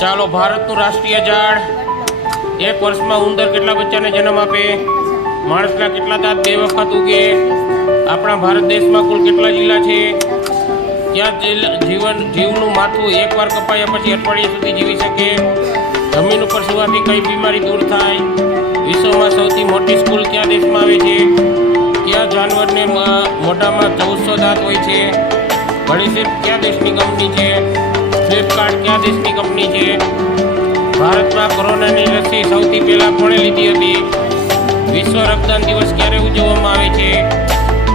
ચાલો, ભારતનું રાષ્ટ્રીય ઝાડ એક વર્ષમાં ઉંદર કેટલા બચ્ચાને જન્મ આપે? માણસના કેટલા દાંત બે વખત ઉગે? આપણા ભારત દેશમાં કુલ કેટલા જિલ્લા છે? ક્યાં જીવન, જીવનું માથું એકવાર કપાયા પછી અઠવાડિયા સુધી જીવી શકે? જમીન ઉપર સુવાથી કઈ બીમારી દૂર થાય? વિશ્વમાં સૌથી મોટી સ્કૂલ કયા દેશમાં આવે છે? કયા જાનવરને મોઢામાં ચૌદસો દાંત હોય છે? ઘડીશીપ કયા દેશની કંપની છે? ફ્લિપકાર્ટ કયા દેશની કંપની છે? ભારતમાં કોરોનાની રસી સૌથી પહેલાં કોણે લીધી હતી? વિશ્વ રક્તદાન દિવસ ક્યારે ઉજવવામાં આવે છે?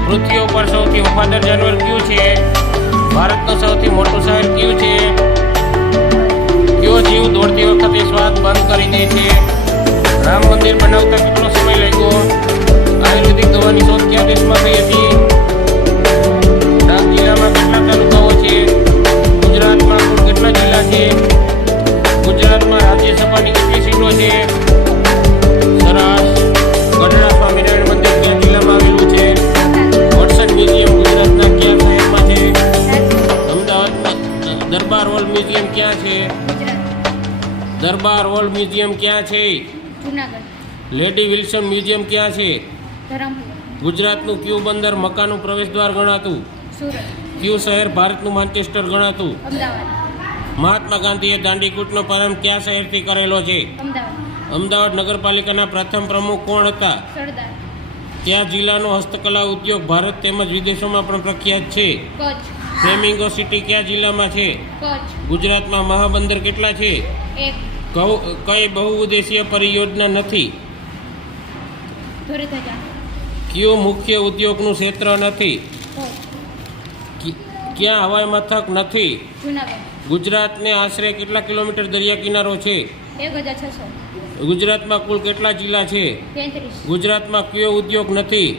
પૃથ્વી ઉપર સૌથી વફાદાર જાનવર કયું છે? ભારતનું સૌથી મોટું શહેર કયું છે? કયો જીવ દોડતી વખતે સ્વાદ બંધ કરી દે છે? રામ મંદિર બનાવતા કેટલો સમય લાગ્યો? આયુર્વેદિક દવાની શોધ કયા દેશમાં થઈ હતી? દરબાર મ્યુઝિયમ ક્યાં છે? જુનાગઢ. લેડી વિલ્સન મ્યુઝિયમ ક્યાં છે? ગુજરાતનું ક્યુ બંદર મકાનું પ્રવેશદ્વાર ગણાતું? સુરત. ક્યુ શહેર ભારતનું માન્ચેસ્ટર ગણાતું? મહાત્મા ગાંધીએ દાંડીકૂટનો પ્રારંભ ક્યાં શહેરથી કરેલો છે? અમદાવાદ. નગરપાલિકાના પ્રથમ પ્રમુખ કોણ હતા? ત્યાં જિલ્લાનો હસ્તકલા ઉદ્યોગ ભારત તેમજ વિદેશોમાં પણ પ્રખ્યાત છે? ફ્લેમિંગો સિટી કયા જિલ્લામાં છે? ગુજરાતમાં મહાબંદર કેટલા છે? એક. કઈ બહુઉદ્દેશીય પરિયોજના નથી. કયું મુખ્ય ઉદ્યોગનું ક્ષેત્ર નથી? ક્યાં હવાઈ મથક નથી? ગુજરાતને આશરે કેટલા કિલોમીટર દરિયા કિનારો છે? ગુજરાતમાં કુલ કેટલા જિલ્લા છે? ગુજરાતમાં કયો ઉદ્યોગ નથી?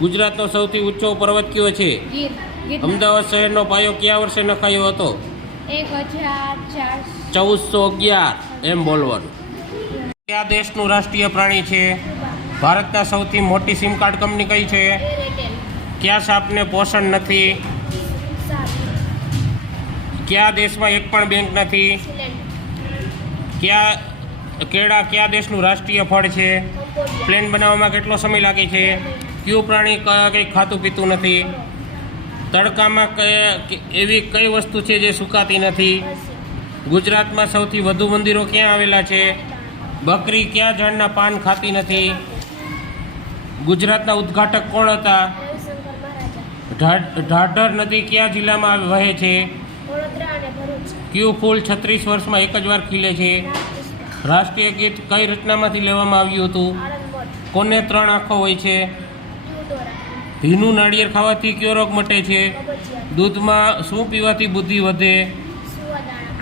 ગુજરાતનો સૌથી ઊંચો પર્વત કયો છે? અમદાવાદ શહેરનો પાયો કયા વર્ષે નખાયો હતો? એક હજાર ચૌદસો અગિયાર એમ બોલવાનું. કયા દેશનું રાષ્ટ્રીય પ્રાણી છે. ભારતના સૌથી મોટી સિમ કાર્ડ કંપની કઈ છે? કયા સાપને પોષણ નથી? કયા દેશમાં એક પણ બેંક નથી? કયા, કેળા કયા દેશનું રાષ્ટ્રીય ફળ છે? પ્લેન બનાવવામાં કેટલો સમય લાગે છે? કયું પ્રાણી કંઈ ખાતું પીતું નથી? તડકામાં કયા એવી કઈ વસ્તુ છે જે સુકાતી નથી? ગુજરાતમાં સૌથી વધુ મંદિરો ક્યાં આવેલા છે? બકરી ક્યાં ઝાડના પાન ખાતી નથી? ગુજરાતના ઉદ્ઘાટક કોણ હતા? ઢાઢર નદી કયા જિલ્લામાં વહે છે? કયું ફૂલ છત્રીસ વર્ષમાં એક જ વાર ખીલે છે? રાષ્ટ્રીય ગીત કઈ રચનામાંથી લેવામાં આવ્યું હતું? કોને ત્રણ આંખો હોય છે? ભીનું નાળિયેર ખાવાથી કયો રોગ મટે છે? દૂધમાં શું પીવાથી બુદ્ધિ વધે?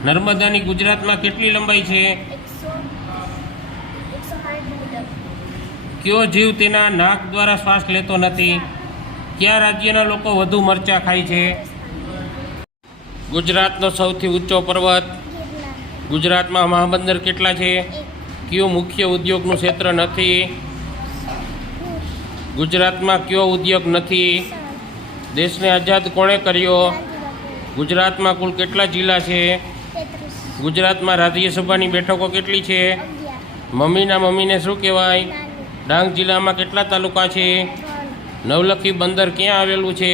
નર્મદાની ગુજરાતમાં કેટલી લંબાઈ છે? કયો જીવ તેના નાક દ્વારા શ્વાસ લેતો નથી? કયા રાજ્યના લોકો વધુ મરચા ખાય છે? ગુજરાતનો સૌથી ઊંચો પર્વત? ગુજરાતમાં મહાબંદર કેટલા છે? કયો મુખ્ય ઉદ્યોગનું ક્ષેત્ર નથી? ગુજરાતમાં કયો ઉદ્યોગ નથી? દેશને આઝાદ કોણે કર્યો? ગુજરાતમાં કુલ કેટલા જિલ્લા છે? ગુજરાતમાં રાજ્યસભાની બેઠકો કેટલી છે? મમ્મીના મમ્મીને શું કહેવાય? ડાંગ જિલ્લામાં કેટલા તાલુકા છે? નવલખી બંદર ક્યાં આવેલું છે?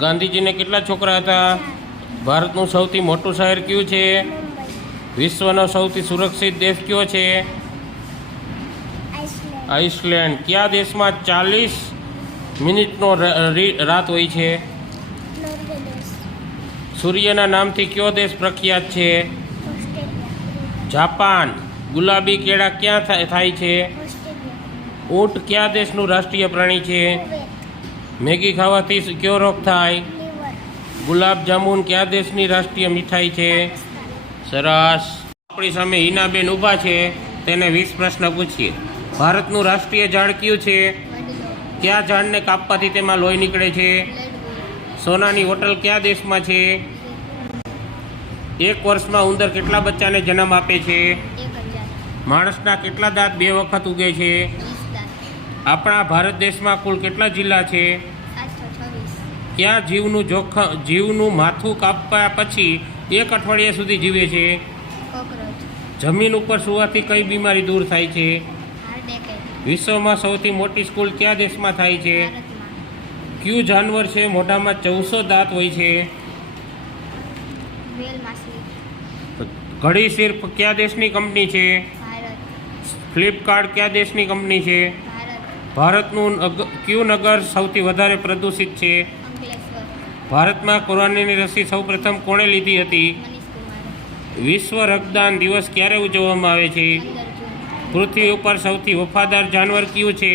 ગાંધીજીને કેટલા છોકરા હતા? ભારતનું સૌથી મોટું શહેર કયું છે? વિશ્વનો સૌથી સુરક્ષિત દેશ કયો છે? આઇસલેન્ડ. કયા દેશમાં ચાલીસ મિનિટનો રાત હોય છે? સૂર્યના નામથી કયો દેશ પ્રખ્યાત છે? જાપાન. ગુલાબી કેળા ક્યાં થાય છે? ઊંટ કયા દેશનું રાષ્ટ્રીય પ્રાણી છે? મેગી ખાવાથી કયો રોગ થાય? ગુલાબ જામુન કયા દેશની રાષ્ટ્રીય મીઠાઈ છે? સરસ. આપણી સામે હિનાબેન ઊભા છે. તેને વીસ પ્રશ્ન પૂછીએ. ભારતનું રાષ્ટ્રીય ઝાડ કયું છે? કયા ઝાડને કાપવાથી તેમાં લોહી નીકળે છે? સોનાની હોટલ કયા દેશમાં છે? એક વર્ષમાં ઉંદર કેટલા બચ્ચાને જન્મ આપે છે? માણસના કેટલા દાંત બે વખત ઉગે છે? આપણા ભારત દેશમાં કુલ કેટલા જિલ્લા છે? ક્યાં જીવનું જોખમ જીવનું માથું કાપવા પછી એક અઠવાડિયા સુધી જીવે છે? જમીન ઉપર સુવાથી કઈ બીમારી દૂર થાય છે? વિશ્વમાં સૌથી મોટી સ્કૂલ કયા દેશમાં થાય છે? કયું જાનવર છે? મોઢામાં ચૌદસો દાંત હોય છે? ઘડી સિર્ફ કયા દેશની કંપની છે? ફ્લિપકાર્ટ કયા દેશની કંપની છે? ભારતનું કયું નગર સૌથી વધારે પ્રદૂષિત છે? ભારતમાં કોરોનાની રસી સૌપ્રથમ કોણે લીધી હતી? વિશ્વ રક્તદાન દિવસ ક્યારે ઉજવવામાં આવે છે? પૃથ્વી ઉપર સૌથી વફાદાર જાનવર કયું છે?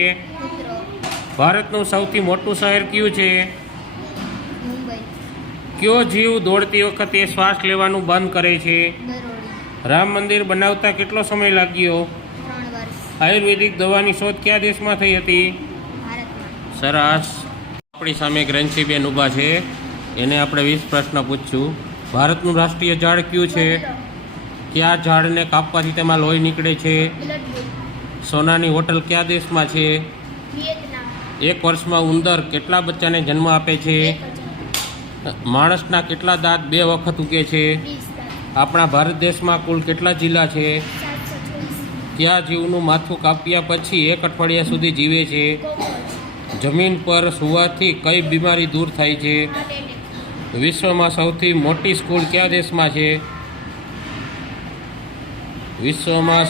ભારતનું સૌથી મોટું શહેર કયું છે? કયો જીવ દોડતી વખતે શ્વાસ લેવાનું બંધ કરે છે? રામ મંદિર બનાવતા કેટલો સમય લાગ્યો? આયુર્વેદિક દવાની શોધ કયા દેશમાં થઈ હતી? સરસ. આપણી સામે ગ્રંથિબેન ઊભા છે. એને આપણે વીસ પ્રશ્ન પૂછશું. ભારતનું રાષ્ટ્રીય ઝાડ કયું છે? કયા ઝાડને કાપવાથી તેમાં લોહી નીકળે છે? સોનાની હોટલ કયા દેશમાં છે? એક વર્ષમાં ઉંદર કેટલા બચ્ચાને જન્મ આપે છે? માણસના કેટલા દાંત બે વખત ઉગે છે? આપણા ભારત દેશમાં કુલ કેટલા જિલ્લા છે? કયા જીવનું માથું કાપ્યા પછી એક અઠવાડિયા સુધી જીવે છે. જમીન પર સુવાથી કઈ બીમારી દૂર થાય છે? વિશ્વમાં સૌથી મોટી સ્કૂલ કયા દેશમાં છે? વિશ્વમાં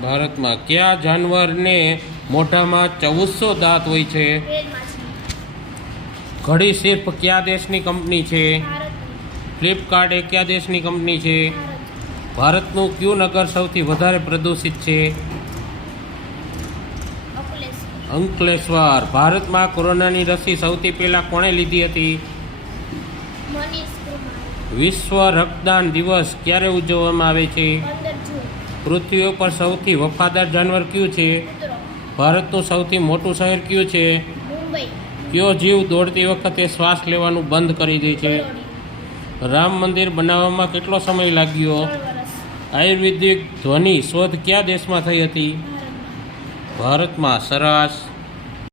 ભારતમાં. કયા જાનવરને મોઢામાં ચૌદસો દાંત હોય છે? ઘડી સિર્ફ કયા દેશની કંપની છે? ફ્લિપકાર્ટ એ કયા દેશની કંપની છે? ભારતનું કયું નગર સૌથી વધારે પ્રદૂષિત છે? અંકલેશ્વર. ભારતમાં કોરોનાની રસી સૌથી પહેલાં કોણે લીધી હતી? વિશ્વ રક્તદાન દિવસ ક્યારે ઉજવવામાં આવે છે? પૃથ્વી ઉપર સૌથી વફાદાર જાનવર કયું છે? ભારતનું સૌથી મોટું શહેર કયું છે? મુંબઈ કયો જીવ દોડતી વખતે શ્વાસ લેવાનું બંધ કરી દે છે? રામ મંદિર બનાવવામાં કેટલો સમય લાગ્યો? આયુર્વેદિક ધ્વનિ શોધ કયા દેશમાં થઈ હતી? ભારતમાં સરસ